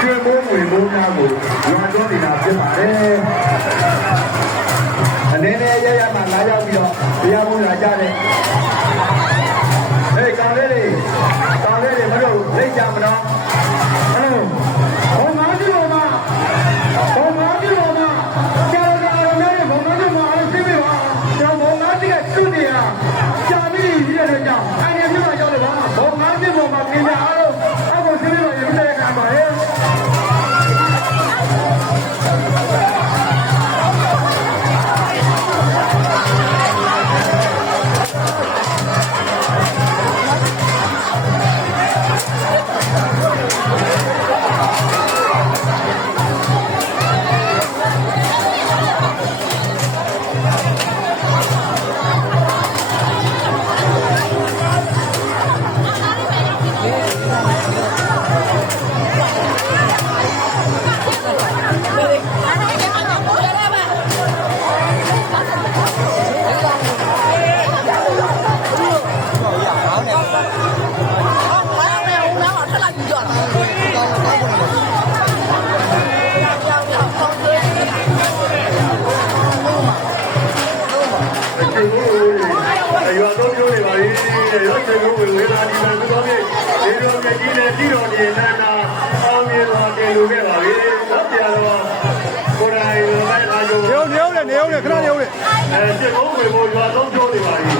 ရွှေမိုးငွေမိုးများကိုရွာတော်နေတာဖြစ်ပါတယ်အနေနဲ့ရရမှလာရောက်ပြီးတော့တရားမှုလာကြတဲ့ဟေးကောင်လေးတွေမလို့လိတ်ကြမတော့ဘုံမားကြီးပေါ်မှာကျောင်းသားတော်များရဲ့ဘုံမားကြီးမှာအားသိပြီပါကျွန်တော်ဘုံမားကြီးကသူ့နေရာကြာပြီးရတဲ့ကြောင့်အဲ့ဒီမြို့မှာရောက်လို့ပါဘုံမားကြီးပေါ်မှာပြင်ကြအားလုံးအခုသိပြီပါရုပ်တဲ့ခံပါရဲ့ရွာတော်မျိုးတွေပါလေရွာချေကိုဝေလာဒီမှာသူတော်ကြီးဒီလိုကကြီးနဲ့ကြီးတော်ဒီနာနာအောင်မြင်လာကြလို့ခဲ့ပါလေတော့ပြတော့ကိုယ်တိုင်လိုက်လာကြနေဦးလေခဏနေဦးလေချေကိုဝေဖို့ရွာတော်မျိုးတွေပါလေ